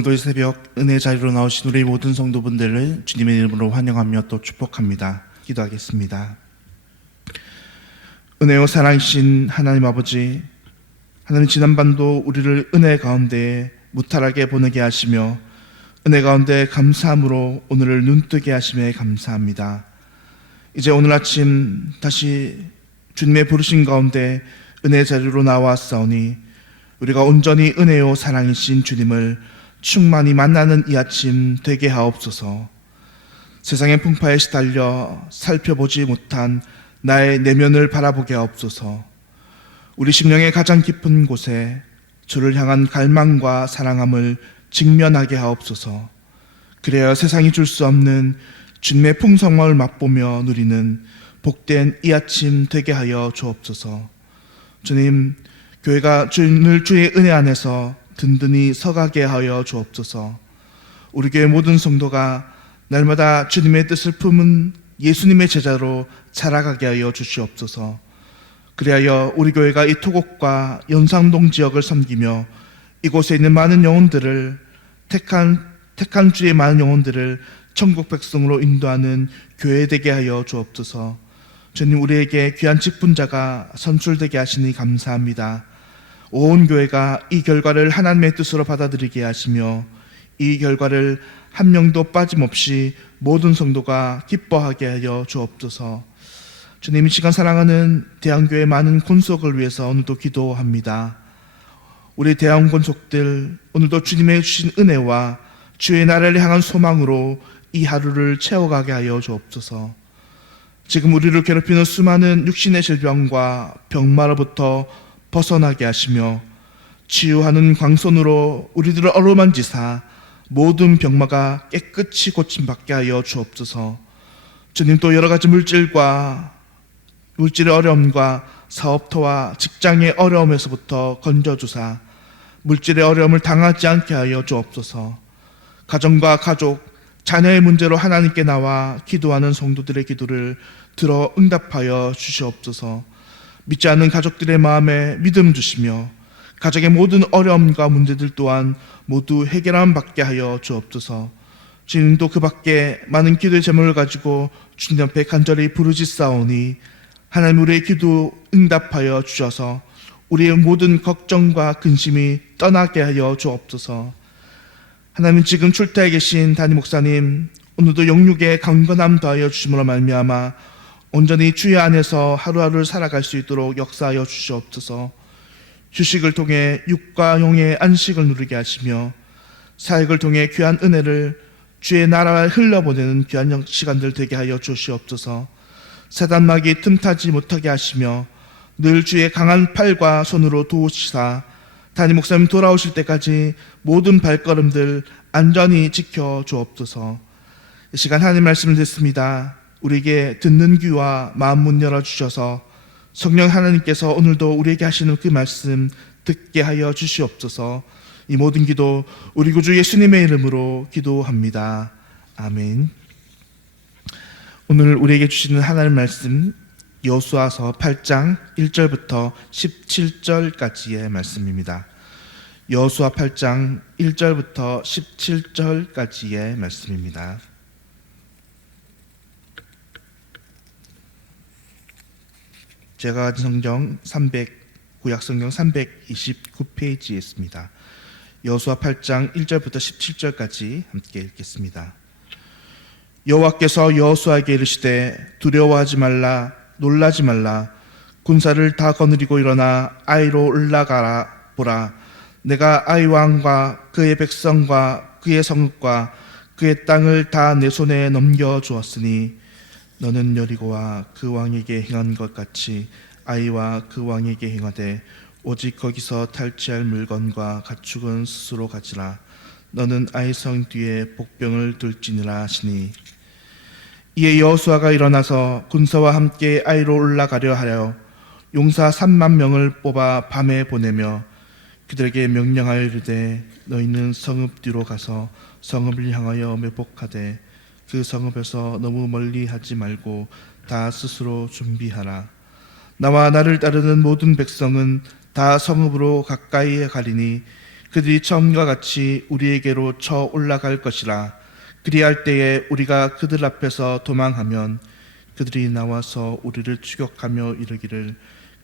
오늘도 이 새벽 은혜 자리로 나오신 우리 모든 성도분들을 주님의 이름으로 환영하며 또 축복합니다. 기도하겠습니다. 은혜요 사랑이신 하나님 아버지, 하나님 지난밤도 우리를 은혜 가운데 무탈하게 보내게 하시며 은혜 가운데 감사함으로 오늘을 눈뜨게 하심에 감사합니다. 이제 오늘 아침 다시 주님의 부르신 가운데 은혜 자리로 나왔사오니 우리가 온전히 은혜요 사랑이신 주님을 충만히 만나는 이 아침 되게 하옵소서. 세상의 풍파에 시달려 살펴보지 못한 나의 내면을 바라보게 하옵소서. 우리 심령의 가장 깊은 곳에 주를 향한 갈망과 사랑함을 직면하게 하옵소서. 그래야 세상이 줄 수 없는 주님의 풍성함을 맛보며 누리는 복된 이 아침 되게 하여 주옵소서. 주님, 교회가 오늘 주의 은혜 안에서 든든히 서가게 하여 주옵소서. 우리 교회 모든 성도가 날마다 주님의 뜻을 품은 예수님의 제자로 자라가게 하여 주시옵소서. 그리하여 우리 교회가 이 토곡과 연상동 지역을 섬기며 이곳에 있는 많은 영혼들을 택한 주의 많은 영혼들을 천국 백성으로 인도하는 교회 되게 하여 주옵소서. 주님, 우리에게 귀한 직분자가 선출되게 하시니 감사합니다. 온 교회가 이 결과를 하나님의 뜻으로 받아들이게 하시며 이 결과를 한 명도 빠짐없이 모든 성도가 기뻐하게 하여 주옵소서. 주님, 이 시간 사랑하는 대한교회 많은 권속을 위해서 오늘도 기도합니다. 우리 대한 권속들 오늘도 주님의 주신 은혜와 주의 나라를 향한 소망으로 이 하루를 채워가게 하여 주옵소서. 지금 우리를 괴롭히는 수많은 육신의 질병과 병마로부터 벗어나게 하시며 치유하는 광선으로 우리들을 어루만지사 모든 병마가 깨끗이 고침받게 하여 주옵소서. 주님, 또 여러 가지 물질의 어려움과 사업터와 직장의 어려움에서부터 건져주사 물질의 어려움을 당하지 않게 하여 주옵소서. 가정과 가족, 자녀의 문제로 하나님께 나와 기도하는 성도들의 기도를 들어 응답하여 주시옵소서. 믿지 않는 가족들의 마음에 믿음 주시며 가족의 모든 어려움과 문제들 또한 모두 해결함 받게 하여 주옵소서. 주님도 그 밖에 많은 기도의 제목을 가지고 주님 앞에 간절히 부르짖사오니 하나님 우리의 기도 응답하여 주셔서 우리의 모든 걱정과 근심이 떠나게 하여 주옵소서. 하나님, 지금 출타에 계신 담임 목사님 오늘도 영육의 강건함 더하여 주심으로 말미암아 온전히 주의 안에서 하루하루를 살아갈 수 있도록 역사하여 주시옵소서. 휴식을 통해 육과 영의 안식을 누리게 하시며 사역을 통해 귀한 은혜를 주의 나라에 흘려보내는 귀한 시간들 되게 하여 주시옵소서. 사단막이 틈타지 못하게 하시며 늘 주의 강한 팔과 손으로 도우시사 담임 목사님 돌아오실 때까지 모든 발걸음들 안전히 지켜 주옵소서. 이 시간 하나님 말씀을 듣습니다. 우리에게 듣는 귀와 마음 문 열어주셔서 성령 하나님께서 오늘도 우리에게 하시는 그 말씀 듣게 하여 주시옵소서. 이 모든 기도 우리 구주 예수님의 이름으로 기도합니다. 아멘. 오늘 우리에게 주시는 하나님 말씀 여호수아서 8장 1절부터 17절까지의 말씀입니다. 여호수아 8장 1절부터 17절까지의 말씀입니다. 제가 가진 성경 구약 성경 329페이지에 있습니다. 여호수아 8장 1절부터 17절까지 함께 읽겠습니다. 여호와께서 여호수아에게 이르시되 두려워하지 말라, 놀라지 말라. 군사를 다 거느리고 일어나 아이로 올라가라. 보라, 내가 아이 왕과 그의 백성과 그의 성읍과 그의 땅을 다 내 손에 넘겨주었으니 너는 여리고와 그 왕에게 행한 것 같이 아이와 그 왕에게 행하되 오직 거기서 탈취할 물건과 가축은 스스로 가지라. 너는 아이 성 뒤에 복병을 둘지니라 하시니 이에 여호수아가 일어나서 군사와 함께 아이로 올라가려 하여 용사 3만 명을 뽑아 밤에 보내며 그들에게 명령하여 이르되 너희는 성읍 뒤로 가서 성읍을 향하여 매복하되 그 성읍에서 너무 멀리 하지 말고 다 스스로 준비하라. 나와 나를 따르는 모든 백성은 다 성읍으로 가까이에 가리니 그들이 처음과 같이 우리에게로 쳐 올라갈 것이라. 그리할 때에 우리가 그들 앞에서 도망하면 그들이 나와서 우리를 추격하며 이르기를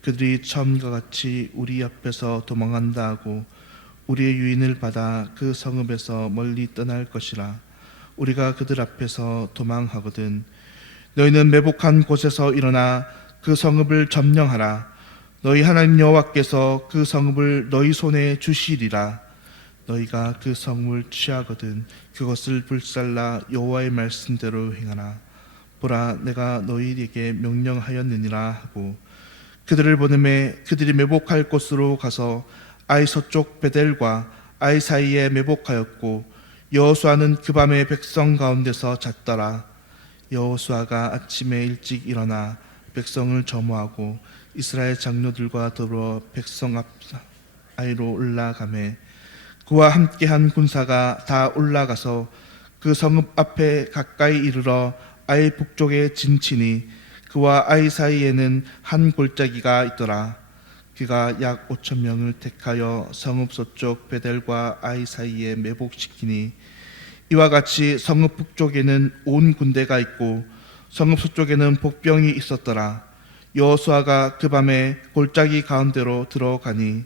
그들이 처음과 같이 우리 앞에서 도망한다 하고 우리의 유인을 받아 그 성읍에서 멀리 떠날 것이라. 우리가 그들 앞에서 도망하거든 너희는 매복한 곳에서 일어나 그 성읍을 점령하라. 너희 하나님 여호와께서 그 성읍을 너희 손에 주시리라. 너희가 그 성읍을 취하거든 그것을 불살라 여호와의 말씀대로 행하라. 보라, 내가 너희에게 명령하였느니라 하고 그들을 보내매 그들이 매복할 곳으로 가서 아이 서쪽 베델과 아이 사이에 매복하였고 여호수아는 그 밤에 백성 가운데서 잤더라. 여호수아가 아침에 일찍 일어나 백성을 점호하고 이스라엘 장로들과 더불어 백성 앞 아이로 올라가매 그와 함께한 군사가 다 올라가서 그 성읍 앞에 가까이 이르러 아이 북쪽에 진치니 그와 아이 사이에는 한 골짜기가 있더라. 그가 약 5천 명을 택하여 성읍 서쪽 베델과 아이 사이에 매복시키니 이와 같이 성읍 북쪽에는 온 군대가 있고 성읍 서쪽에는 복병이 있었더라. 여호수아가 그 밤에 골짜기 가운데로 들어가니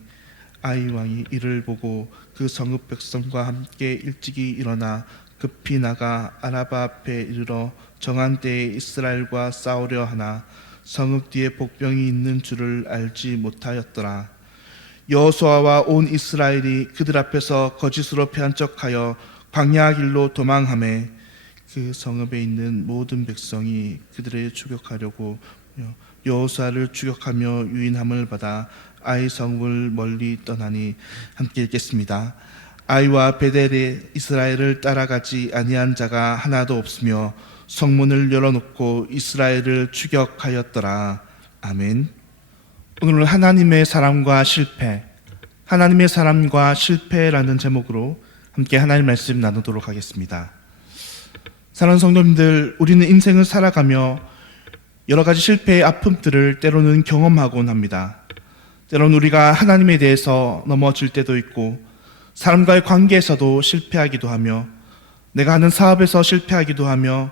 아이 왕이 이를 보고 그 성읍 백성과 함께 일찍이 일어나 급히 나가 아라바 앞에 이르러 정한 때에 이스라엘과 싸우려 하나 성읍 뒤에 복병이 있는 줄을 알지 못하였더라. 여호수아와 온 이스라엘이 그들 앞에서 거짓으로 패한 척하여 광야 길로 도망하매 그 성읍에 있는 모든 백성이 그들을 추격하려고 여호수아를 추격하며 유인함을 받아 아이 성읍을 멀리 떠나니. 함께 읽겠습니다. 아이와 베델에 이스라엘을 따라가지 아니한 자가 하나도 없으며 성문을 열어놓고 이스라엘을 추격하였더라. 아멘. 오늘은 하나님의 사람과 실패, 하나님의 사람과 실패라는 제목으로 함께 하나님의 말씀 나누도록 하겠습니다. 사랑하는 성도님들, 우리는 인생을 살아가며 여러 가지 실패의 아픔들을 때로는 경험하곤 합니다. 때로는 우리가 하나님에 대해서 넘어질 때도 있고 사람과의 관계에서도 실패하기도 하며 내가 하는 사업에서 실패하기도 하며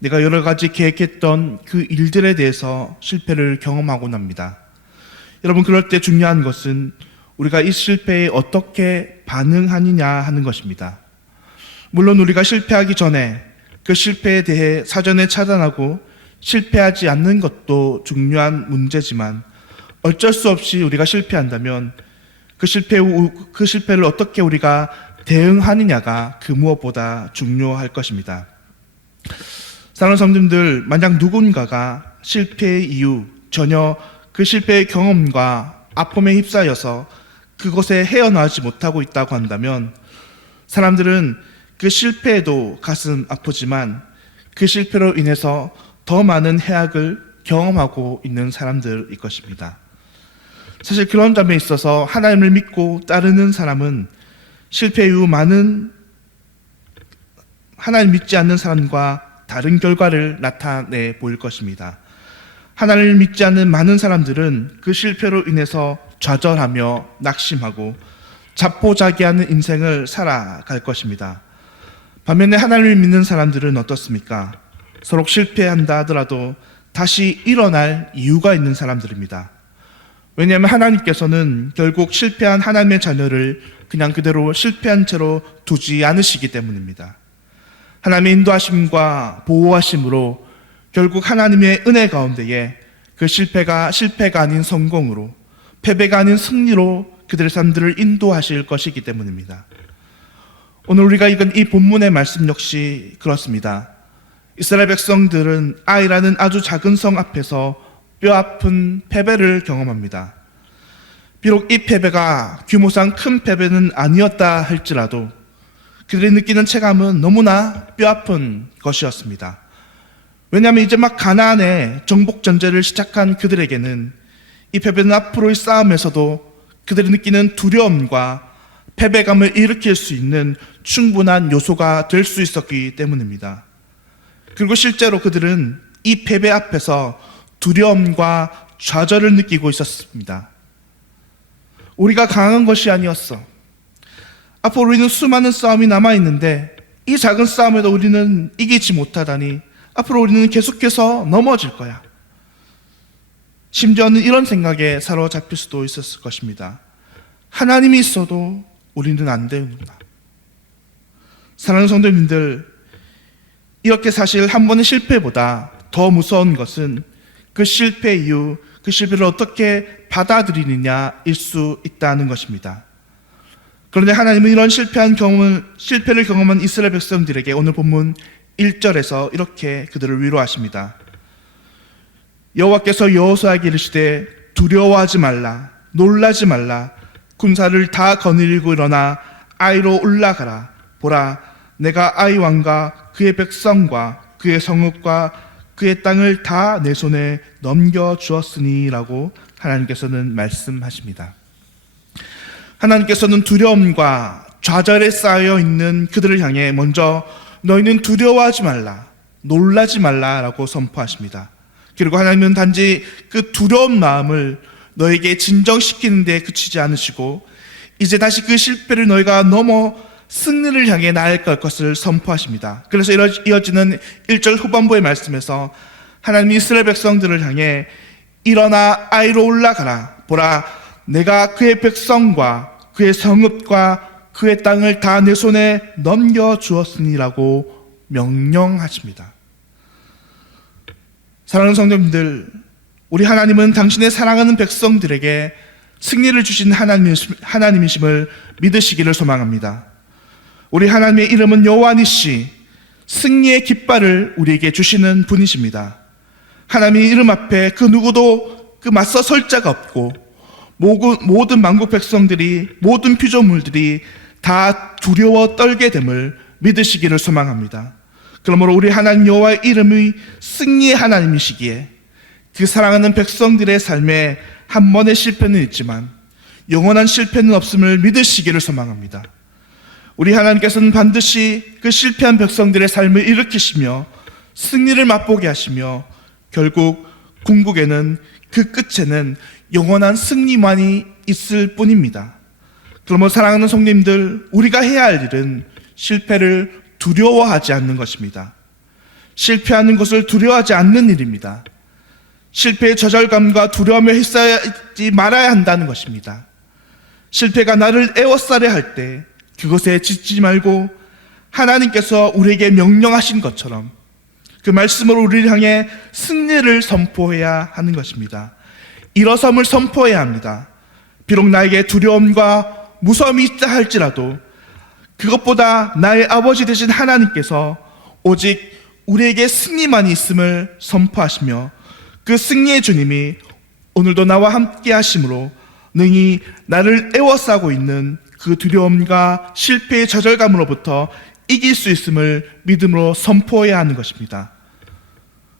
내가 여러 가지 계획했던 그 일들에 대해서 실패를 경험하곤 합니다. 여러분, 그럴 때 중요한 것은 우리가 이 실패에 어떻게 반응하느냐 하는 것입니다. 물론 우리가 실패하기 전에 그 실패에 대해 사전에 차단하고 실패하지 않는 것도 중요한 문제지만 어쩔 수 없이 우리가 실패한다면 그 실패를 어떻게 우리가 대응하느냐가 그 무엇보다 중요할 것입니다. 사랑하는 성도님들, 만약 누군가가 실패의 이유, 전혀 그 실패의 경험과 아픔에 휩싸여서 그곳에 헤어나오지 못하고 있다고 한다면 사람들은 그 실패에도 가슴 아프지만 그 실패로 인해서 더 많은 해악을 경험하고 있는 사람들일 것입니다. 사실 그런 점에 있어서 하나님을 믿고 따르는 사람은 실패 이후 많은 하나님 믿지 않는 사람과 다른 결과를 나타내 보일 것입니다. 하나님을 믿지 않는 많은 사람들은 그 실패로 인해서 좌절하며 낙심하고 자포자기하는 인생을 살아갈 것입니다. 반면에 하나님을 믿는 사람들은 어떻습니까? 서로 실패한다 하더라도 다시 일어날 이유가 있는 사람들입니다. 왜냐하면 하나님께서는 결국 실패한 하나님의 자녀를 그냥 그대로 실패한 채로 두지 않으시기 때문입니다. 하나님의 인도하심과 보호하심으로 결국 하나님의 은혜 가운데에 그 실패가 아닌 성공으로, 패배가 아닌 승리로 그들의 삶들을 인도하실 것이기 때문입니다. 오늘 우리가 읽은 이 본문의 말씀 역시 그렇습니다. 이스라엘 백성들은 아이라는 아주 작은 성 앞에서 뼈아픈 패배를 경험합니다. 비록 이 패배가 규모상 큰 패배는 아니었다 할지라도 그들이 느끼는 체감은 너무나 뼈아픈 것이었습니다. 왜냐하면 이제 막 가나안의 정복 전쟁을 시작한 그들에게는 이 패배는 앞으로의 싸움에서도 그들이 느끼는 두려움과 패배감을 일으킬 수 있는 충분한 요소가 될 수 있었기 때문입니다. 그리고 실제로 그들은 이 패배 앞에서 두려움과 좌절을 느끼고 있었습니다. 우리가 강한 것이 아니었어. 앞으로 우리는 수많은 싸움이 남아있는데 이 작은 싸움에도 우리는 이기지 못하다니 앞으로 우리는 계속해서 넘어질 거야. 심지어는 이런 생각에 사로잡힐 수도 있었을 것입니다. 하나님이 있어도 우리는 안 되는구나. 사랑하는 성도님들, 이렇게 사실 한 번의 실패보다 더 무서운 것은 그 실패 이후 그 실패를 어떻게 받아들이느냐일 수 있다는 것입니다. 그런데 하나님은 이런 실패를 경험한 이스라엘 백성들에게 오늘 본문 1절에서 이렇게 그들을 위로하십니다. 여호와께서 여호수아에게 이르시되 두려워하지 말라, 놀라지 말라, 군사를 다 거느리고 일어나 아이로 올라가라. 보라, 내가 아이 왕과 그의 백성과 그의 성읍과 그의 땅을 다 내 손에 넘겨주었으니 라고 하나님께서는 말씀하십니다. 하나님께서는 두려움과 좌절에 쌓여 있는 그들을 향해 먼저 너희는 두려워하지 말라, 놀라지 말라 라고 선포하십니다. 그리고 하나님은 단지 그 두려운 마음을 너에게 진정시키는 데 그치지 않으시고 이제 다시 그 실패를 너희가 넘어 승리를 향해 나아갈 것을 선포하십니다. 그래서 이어지는 1절 후반부의 말씀에서 하나님이 이스라엘 백성들을 향해 일어나 아이로 올라가라. 보라, 내가 그의 백성과 그의 성읍과 그의 땅을 다 내 손에 넘겨주었으니라고 명령하십니다. 사랑하는 성도님들, 우리 하나님은 당신의 사랑하는 백성들에게 승리를 주신 하나님이심을 믿으시기를 소망합니다. 우리 하나님의 이름은 여호와니시, 승리의 깃발을 우리에게 주시는 분이십니다. 하나님의 이름 앞에 그 누구도 맞서 설 자가 없고 모든 만국 백성들이, 모든 피조물들이 다 두려워 떨게 됨을 믿으시기를 소망합니다. 그러므로 우리 하나님 여호와의 이름이 승리의 하나님이시기에 그 사랑하는 백성들의 삶에 한 번의 실패는 있지만 영원한 실패는 없음을 믿으시기를 소망합니다. 우리 하나님께서는 반드시 그 실패한 백성들의 삶을 일으키시며 승리를 맛보게 하시며 결국 궁극에는 그 끝에는 영원한 승리만이 있을 뿐입니다. 그러므로 사랑하는 성도님들, 우리가 해야 할 일은 실패를 두려워하지 않는 것입니다. 실패하는 것을 두려워하지 않는 일입니다. 실패의 좌절감과 두려움에 휩싸이지 말아야 한다는 것입니다. 실패가 나를 에워싸려 할 때 그것에 지치지 말고 하나님께서 우리에게 명령하신 것처럼 그 말씀으로 우리를 향해 승리를 선포해야 하는 것입니다. 일어섬을 선포해야 합니다. 비록 나에게 두려움과 무서움이 있다 할지라도 그것보다 나의 아버지 되신 하나님께서 오직 우리에게 승리만이 있음을 선포하시며 그 승리의 주님이 오늘도 나와 함께 하심으로 능히 나를 에워싸고 있는 그 두려움과 실패의 좌절감으로부터 이길 수 있음을 믿음으로 선포해야 하는 것입니다.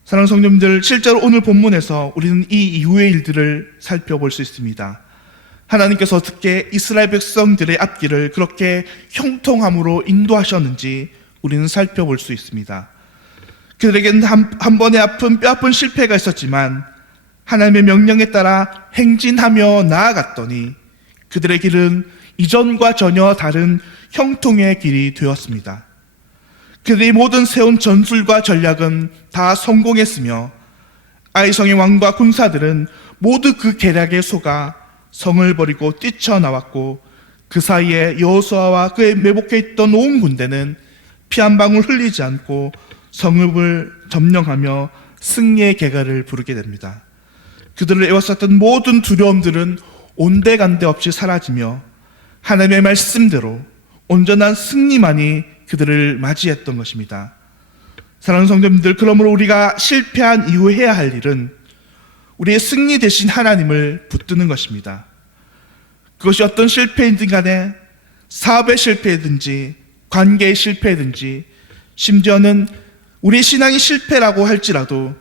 사랑하는 성도님들, 실제로 오늘 본문에서 우리는 이 이후의 일들을 살펴볼 수 있습니다. 하나님께서 어떻게 이스라엘 백성들의 앞길을 그렇게 형통함으로 인도하셨는지 우리는 살펴볼 수 있습니다. 그들에게는 한 번의 뼈아픈 실패가 있었지만 하나님의 명령에 따라 행진하며 나아갔더니 그들의 길은 이전과 전혀 다른 형통의 길이 되었습니다. 그들이 모든 세운 전술과 전략은 다 성공했으며 아이성의 왕과 군사들은 모두 그 계략에 속아 성을 버리고 뛰쳐나왔고 그 사이에 여호수아와 그의 매복해 있던 온 군대는 피 한 방울 흘리지 않고 성읍을 점령하며 승리의 계가를 부르게 됩니다. 그들을 에워쌌던 모든 두려움들은 온데간데 없이 사라지며 하나님의 말씀대로 온전한 승리만이 그들을 맞이했던 것입니다. 사랑하는 성도님들, 그러므로 우리가 실패한 이후 해야 할 일은 우리의 승리 되신 하나님을 붙드는 것입니다. 그것이 어떤 실패이든 간에 사업의 실패이든지 관계의 실패이든지 심지어는 우리의 신앙이 실패라고 할지라도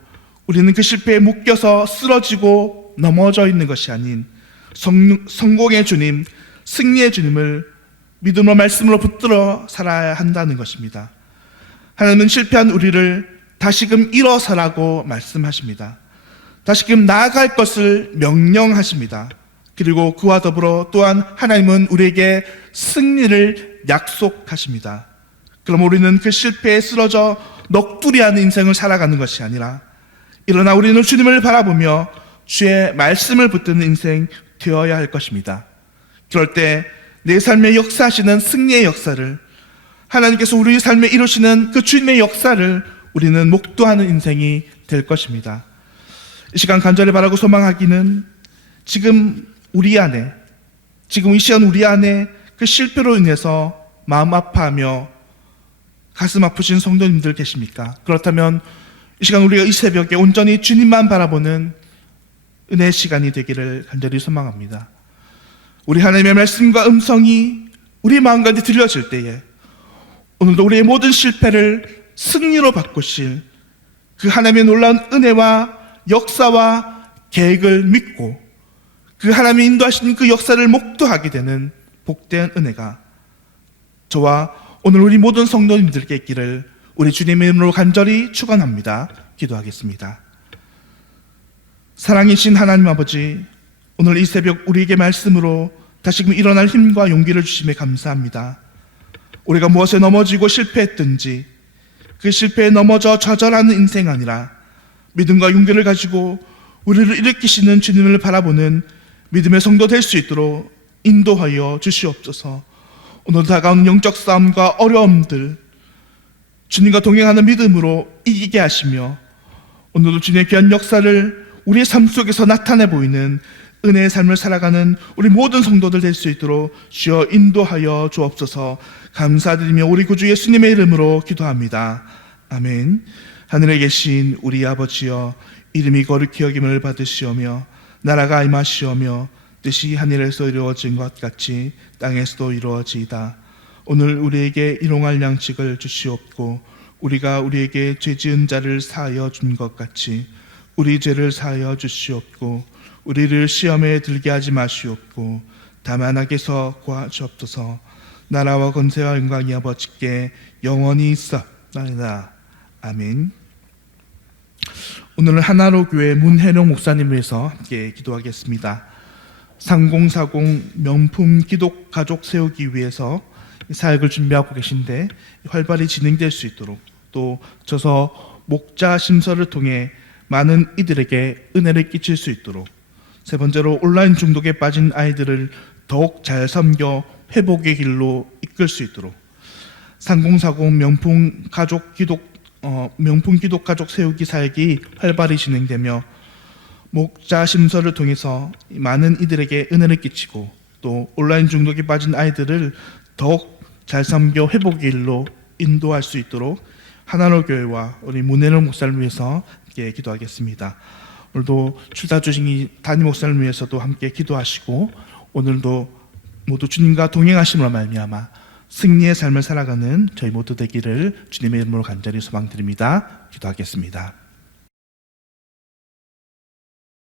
우리는 그 실패에 묶여서 쓰러지고 넘어져 있는 것이 아닌 성공의 주님, 승리의 주님을 믿음으로 말씀으로 붙들어 살아야 한다는 것입니다. 하나님은 실패한 우리를 다시금 일어서라고 말씀하십니다. 다시금 나아갈 것을 명령하십니다. 그리고 그와 더불어 또한 하나님은 우리에게 승리를 약속하십니다. 그럼 우리는 그 실패에 쓰러져 넋두리하는 인생을 살아가는 것이 아니라 일어나 우리는 주님을 바라보며 주의 말씀을 붙드는 인생 되어야 할 것입니다. 그럴 때 내 삶에 역사하시는 승리의 역사를, 하나님께서 우리 삶에 이루시는 그 주님의 역사를 우리는 목도하는 인생이 될 것입니다. 이 시간 간절히 바라고 소망하기는 지금 우리 안에, 지금 이 시간 우리 안에 그 실패로 인해서 마음 아파하며 가슴 아프신 성도님들 계십니까? 그렇다면 이 시간 우리가 이 새벽에 온전히 주님만 바라보는 은혜의 시간이 되기를 간절히 소망합니다. 우리 하나님의 말씀과 음성이 우리 마음 가운데 들려질 때에 오늘도 우리의 모든 실패를 승리로 바꾸실 그 하나님의 놀라운 은혜와 역사와 계획을 믿고 그 하나님이 인도하시는 그 역사를 목도하게 되는 복된 은혜가 저와 오늘 우리 모든 성도님들께 있기를 우리 주님의 이름으로 간절히 축원합니다. 기도하겠습니다. 사랑이신 하나님 아버지, 오늘 이 새벽 우리에게 말씀으로 다시금 일어날 힘과 용기를 주심에 감사합니다. 우리가 무엇에 넘어지고 실패했든지 그 실패에 넘어져 좌절하는 인생 아니라 믿음과 용기를 가지고 우리를 일으키시는 주님을 바라보는 믿음의 성도 될 수 있도록 인도하여 주시옵소서. 오늘 다가오는 영적 싸움과 어려움들 주님과 동행하는 믿음으로 이기게 하시며 오늘도 주님의 귀한 역사를 우리의 삶 속에서 나타내 보이는 은혜의 삶을 살아가는 우리 모든 성도들 될 수 있도록 주여 인도하여 주옵소서. 감사드리며 우리 구주 예수님의 이름으로 기도합니다. 아멘. 하늘에 계신 우리 아버지여, 이름이 거룩히 여김을 받으시오며 나라가 임하시오며 뜻이 하늘에서 이루어진 것 같이 땅에서도 이루어지이다. 오늘 우리에게 일용할 양식을 주시옵고 우리가 우리에게 죄 지은 자를 사하여 준 것 같이 우리 죄를 사하여 주시옵고 우리를 시험에 들게 하지 마시옵고 다만 악에서 구하시옵소서. 나라와 권세와 영광이 아버지께 영원히 있사옵나이다. 아멘. 오늘은 하나로 교회 문혜룡 목사님을 위해서 함께 기도하겠습니다. 3040 명품 기독 가족 세우기 위해서 사역을 준비하고 계신데 활발히 진행될 수 있도록, 또 저서 목자 심서를 통해 많은 이들에게 은혜를 끼칠 수 있도록, 세 번째로 온라인 중독에 빠진 아이들을 더욱 잘 섬겨 회복의 길로 이끌 수 있도록 3040 명품 기독 가족 세우기 사역이 활발히 진행되며 목자 심서를 통해서 많은 이들에게 은혜를 끼치고 또 온라인 중독에 빠진 아이들을 더욱 잘 섬겨 회복의 길로 인도할 수 있도록 하나로 교회와 우리 문혜룡 목사를 위해서 함께 기도하겠습니다. 오늘도 출사 주신 담임 목사를 위해서도 함께 기도하시고 오늘도 모두 주님과 동행하심으로 말미암아 승리의 삶을 살아가는 저희 모두 되기를 주님의 이름으로 간절히 소망드립니다. 기도하겠습니다.